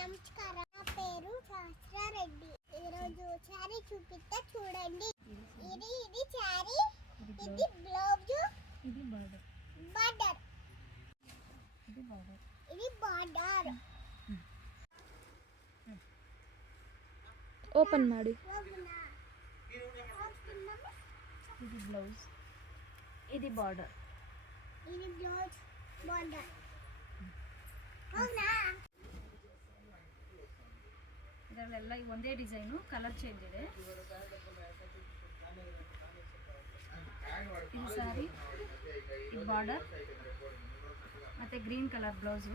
నమస్కారం. నా పేరు శాస్త్రారెడ్డి. ఈరోజు శారీ చూపిస్తా చూడండి. ఇది శారీ, ఇది బ్లౌజ్, ఇది బార్డర్. ఇది బార్డర్. ಓಪನ್ ಮಾಡಿ. ಇದು ಬ್ಲೌಸ್, ಇದು ಬಾರ್ಡರ್. ఇది బ్లౌజ్ బార్డర్. ಇದರಲ್ಲೆಲ್ಲ ಒಂದೇ ಡಿಸೈನು, ಕಲರ್ ಚೇಂಜ್ ಇದೆ. ಇದು ಸ್ಯಾರಿ, ಇದು ಬಾರ್ಡರ್ ಮತ್ತು ಗ್ರೀನ್ ಕಲರ್ ಬ್ಲೌಸು.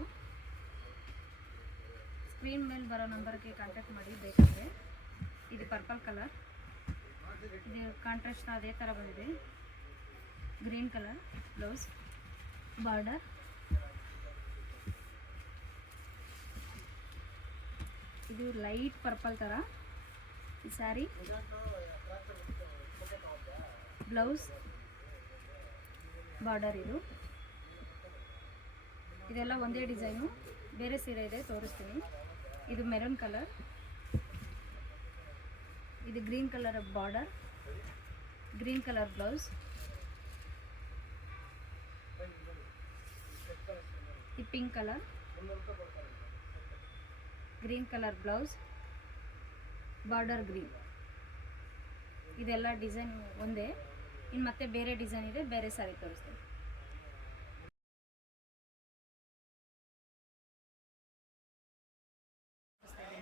ಸ್ಕ್ರೀನ್ ಮೇಲೆ ಬರೋ ನಂಬರ್ಗೆ ಕಾಂಟ್ಯಾಕ್ಟ್ ಮಾಡಿ ಬೇಕಂದರೆ. ಇದು ಪರ್ಪಲ್ ಕಲರ್, ಇದು ಕಾಂಟ್ರಾಸ್ಟ್ ಅದೇ ಥರ ಬಂದಿದೆ. Green colour blouse, border. ಇದು ಲೈಟ್ ಪರ್ಪಲ್ ಥರ ಈ ಸ್ಯಾರಿ, ಬ್ಲೌಸ್, ಬಾರ್ಡರ್. ಇದೆಲ್ಲ ಒಂದೇ ಡಿಸೈನು, ಬೇರೆ ಸೀರೆ ಇದೆ ತೋರಿಸ್ತೀನಿ. ಇದು ಮೆರೂನ್ ಕಲರ್, ಇದು green colour border, green colour blouse. ಇದು pink colour, green colour blouse, border green. ಇದೆಲ್ಲ ಡಿಸೈನ್ ಒಂದೇ. ಇನ್ನು ಮತ್ತೆ ಬೇರೆ ಡಿಸೈನ್ ಇದೆ, ಬೇರೆ ಸ್ಯಾರಿ ತೋರಿಸ್ತೀನಿ.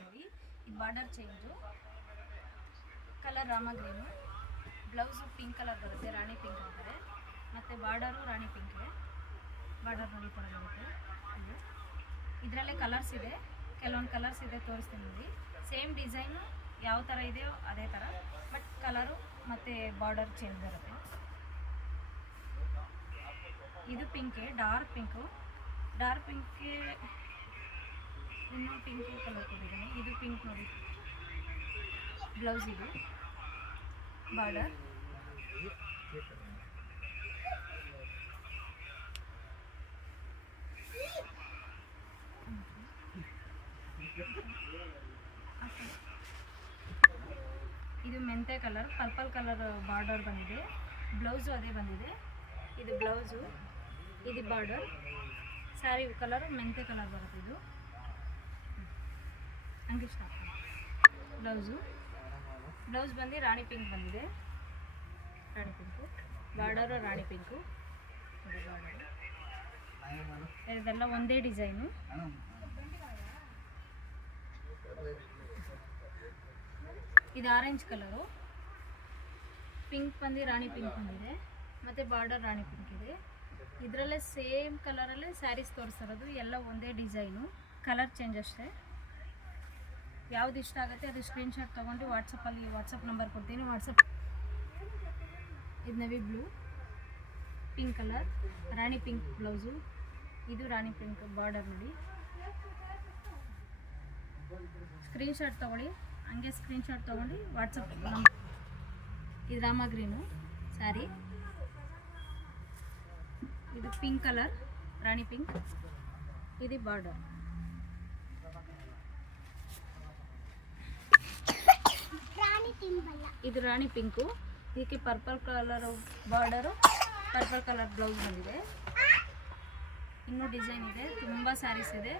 ನೋಡಿ, ಇದು border change. Colour Rama green, blouse pink colour ಬರುತ್ತೆ, ರಾಣಿ ಪಿಂಕ್ ಅಂತಾರೆ. ಮತ್ತು ಬಾರ್ಡರು ರಾಣಿ ಪಿಂಕ್ಗೆ. ಬಾರ್ಡರ್ ನೋಡಿ ಥರ ಬರುತ್ತೆ. ಇದರಲ್ಲೇ ಕಲರ್ಸ್ ಇದೆ, ಕೆಲವೊಂದು ಕಲರ್ಸ್ ಇದೆ ತೋರಿಸ್ತೀನಿ ನೋಡಿ. ಸೇಮ್ ಡಿಸೈನು ಯಾವ ಥರ ಇದೆಯೋ ಅದೇ ಥರ, ಬಟ್ ಕಲರು ಮತ್ತು ಬಾರ್ಡರ್ ಚೇಂಜ್ ಬರುತ್ತೆ. ಇದು ಪಿಂಕೆ, ಡಾರ್ಕ್ ಪಿಂಕು. ಡಾರ್ಕ್ ಪಿಂಕ್ಗೆ ಇನ್ನೂ ಪಿಂಕ್ ಕಲರ್ ಕೊಟ್ಟಿದ್ದೀನಿ. ಇದು ಪಿಂಕ್ ನೋಡಿ, ಬ್ಲೌಸ್. ಇದು ಬಾರ್ಡರ್. ಇದು ಮೆಂತೆ ಕಲರ್, ಪರ್ಪಲ್ ಕಲರ್ ಬಾರ್ಡರ್ ಬಂದಿದೆ. ಬ್ಲೌಸು ಅದೇ ಬಂದಿದೆ. ಇದು ಬ್ಲೌಸು, ಇದು ಬಾರ್ಡರ್. ಸ್ಯಾರಿ ಕಲರು ಮೆಂತೆ ಕಲರ್ ಬರುತ್ತೆ. ಇದು ಹಂಗೆ ಸ್ಟಾಪ್. ಬ್ಲೌಸು, ಬ್ಲೌಸ್ ಬಂದು ರಾಣಿ ಪಿಂಕ್ ಬಂದಿದೆ. ರಾಣಿ ಪಿಂಕು, ಬಾರ್ಡರು ರಾಣಿ ಪಿಂಕು. ಇದೆಲ್ಲ ಒಂದೇ ಡಿಸೈನು. ಇದು ಆರೆಂಜ್ ಕಲರು, ಪಿಂಕ್ ಬಂದು ರಾಣಿ ಪಿಂಕ್ ಬಂದಿದೆ, ಮತ್ತು ಬಾರ್ಡರ್ ರಾಣಿ ಪಿಂಕ್ ಇದೆ. ಇದರಲ್ಲೇ ಸೇಮ್ ಕಲರಲ್ಲೇ ಸ್ಯಾರೀಸ್ ತೋರಿಸಿರೋದು. ಎಲ್ಲ ಒಂದೇ ಡಿಸೈನು, ಕಲರ್ ಚೇಂಜ್ ಅಷ್ಟೇ. ಯಾವ್ದು ಇಷ್ಟ ಆಗುತ್ತೆ ಅದು ಸ್ಕ್ರೀನ್ಶಾಟ್ ತೊಗೊಂಡು ವಾಟ್ಸಪ್ ನಂಬರ್ ಕೊಡ್ತೀನಿ. ಇದು ನವಿ ಬ್ಲೂ, ಪಿಂಕ್ ಕಲರ್, ರಾಣಿ ಪಿಂಕ್ ಬ್ಲೌಸು. ಇದು ರಾಣಿ ಪಿಂಕ್ ಬಾರ್ಡರ್ ನೋಡಿ. ಸ್ಕ್ರೀನ್ಶಾಟ್ ತೊಗೊಳ್ಳಿ, ಹಂಗೆ ಸ್ಕ್ರೀನ್ಶಾಟ್ ತೊಗೊಂಡು ವಾಟ್ಸಪ್. ಇದು ರಾಮ ಗ್ರೀನು ಸ್ಯಾರಿ. ಇದು ಪಿಂಕ್ ಕಲರ್, ರಾಣಿ ಪಿಂಕ್. ಇದು ಬಾರ್ಡರ್. ಇದು ರಾಣಿ ಪಿಂಕು. ಇದಕ್ಕೆ purple colour border, purple colour blouse ಬಂದಿದೆ. ಇನ್ನೂ ಡಿಸೈನ್ ಇದೆ, ತುಂಬ ಸ್ಯಾರೀಸ್ ಇದೆ.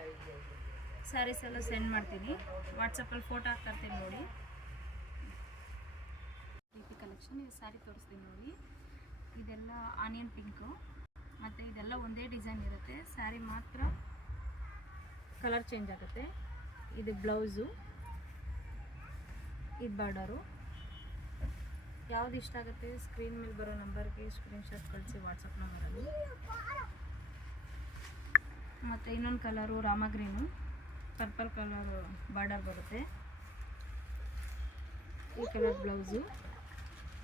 ಸ್ಯಾರೀಸ್ ಎಲ್ಲ ಸೆಂಡ್ ಮಾಡ್ತೀನಿ. ವಾಟ್ಸಪ್ಪಲ್ಲಿ ಫೋಟೋ ಹಾಕ್ತಾರ್ತೀನಿ ನೋಡಿ. ರೀತಿ ಕಲೆಕ್ಷನ್. ಇದು ಸ್ಯಾರಿ ತೋರಿಸ್ತೀನಿ ನೋಡಿ. ಇದೆಲ್ಲ ಆನಿಯನ್ ಪಿಂಕು, ಮತ್ತು ಇದೆಲ್ಲ ಒಂದೇ ಡಿಸೈನ್ ಇರುತ್ತೆ. ಸ್ಯಾರಿ ಮಾತ್ರ ಕಲರ್ ಚೇಂಜ್ ಆಗುತ್ತೆ. ಇದು ಬ್ಲೌಸು, ಇದು ಬಾರ್ಡರು. ಯಾವ್ದು ಇಷ್ಟ ಆಗುತ್ತೆ ಸ್ಕ್ರೀನ್ ಮೇಲೆ ಬರೋ ನಂಬರ್ಗೆ ಸ್ಕ್ರೀನ್ಶಾಟ್ ಕಳಿಸಿ ವಾಟ್ಸಪ್ ನಂಬರಲ್ಲಿ. ಮತ್ತು ಇನ್ನೊಂದು colour Rama green, purple colour border ಬರುತ್ತೆ. ಈ ಕಲರ್ ಬ್ಲೌಸು,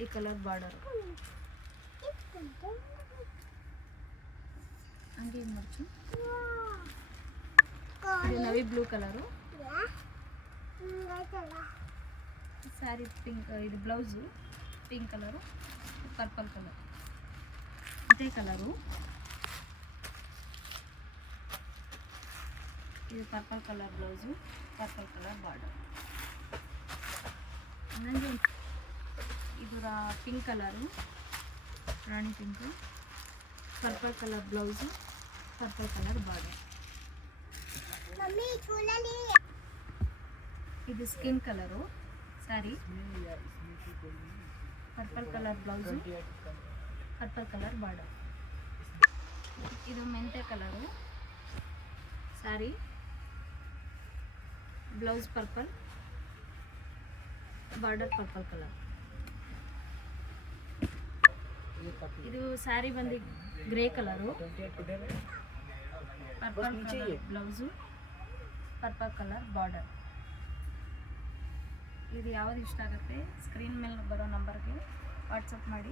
ಈ ಕಲರ್ ಬಾರ್ಡರು. ಹಂಗೆ ಮರ್ಚು. ಇದು navy blue colour, sari pink. ಇದು blouse pink colour, purple colour. ಇದೇ ಕಲರು. ಇದು purple colour blouse, purple colour border. ಇನ್ನೊಂದು ಇದು pink colour, rani pink, purple colour blouse, purple colour border. Mummy ಚೂಲಲ್ಲಿ ಇದು skin colour sari, purple colour blouse, purple colour border. ಇದು ಮೆಂತೆ colour sari, blouse purple, border purple colour. ಇದು ಸ್ಯಾರಿ ಬಂದು grey colour, purple colour blouse, purple colour border. ಇದು ಯಾವುದು ಇಷ್ಟ ಆಗುತ್ತೆ ಸ್ಕ್ರೀನ್ ಮೇಲೆ ಬರೋ ನಂಬರ್ಗೆ ವಾಟ್ಸಪ್ ಮಾಡಿ.